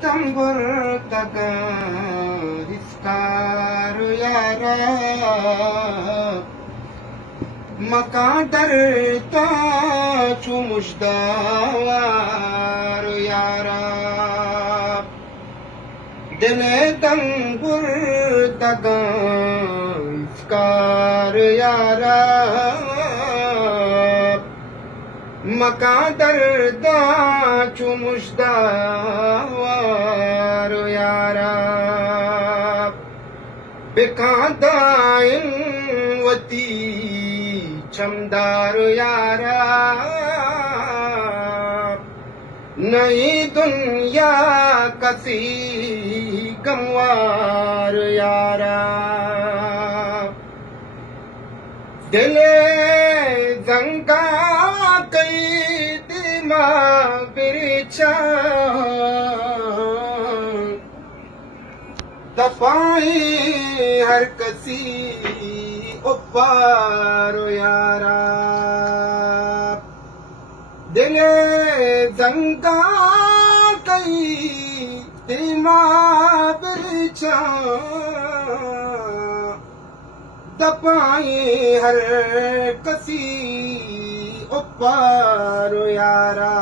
Tambur daga iftar yara makadar ta chumujdawar yara dile tambur daga iftar yara makadar ta chumujdawar yara Bekadain wati chamdar yara Nayi dunya kasi kamwar yara Dile zanga kai dima biricha तपाई हर कसी उपारो यारा दिले जंगा कई दिमा बिरचा तपाई हर कसी उपारो यारा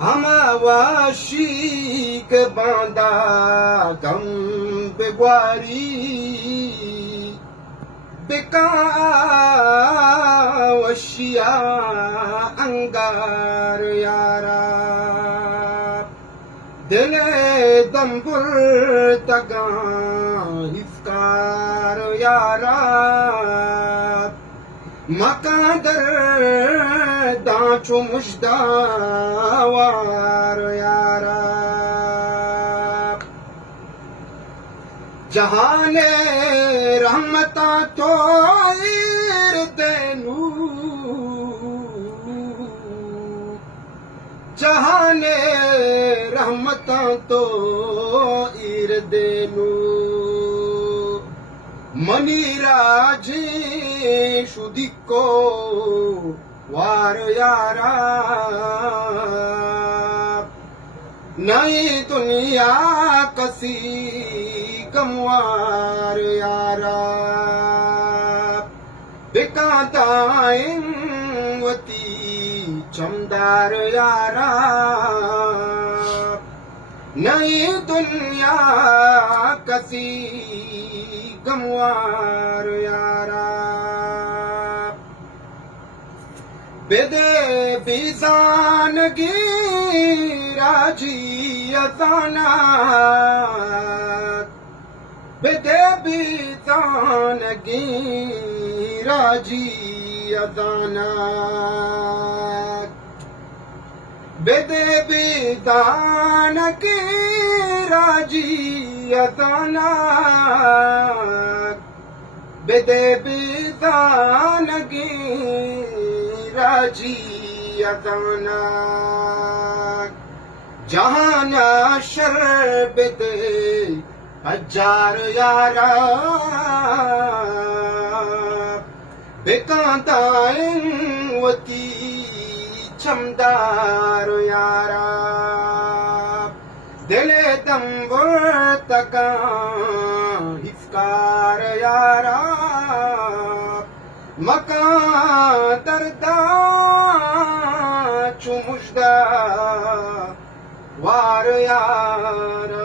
हमावाशी के बांदा गम बेगवारी बेकावशिया अंगार यारा दिले दम्बुर तगा इफ्कार यारा मकादर दाचो मुश्दावार यारा जहाने रहमता तो इरदेनू जहाने रहमता तो इरदेनू मनीराजे शुदिको वार यारा नई दुनिया कसी कमवार यारा बेकादाइन वती चमदार यारा नई दुनिया कसी गमवार यारा बेदे बीजान की राजी अताना बेदे बीजान की राजी अताना बेदे बीजान की राजी अताना बेदे बीजान की राजी अताना जहाना शरबत हजार यारा बेकादाइन वती चमदार यारा दिले तंबुर तका इफ्कार यारा मका दरदा चुमुश्दा वार यारा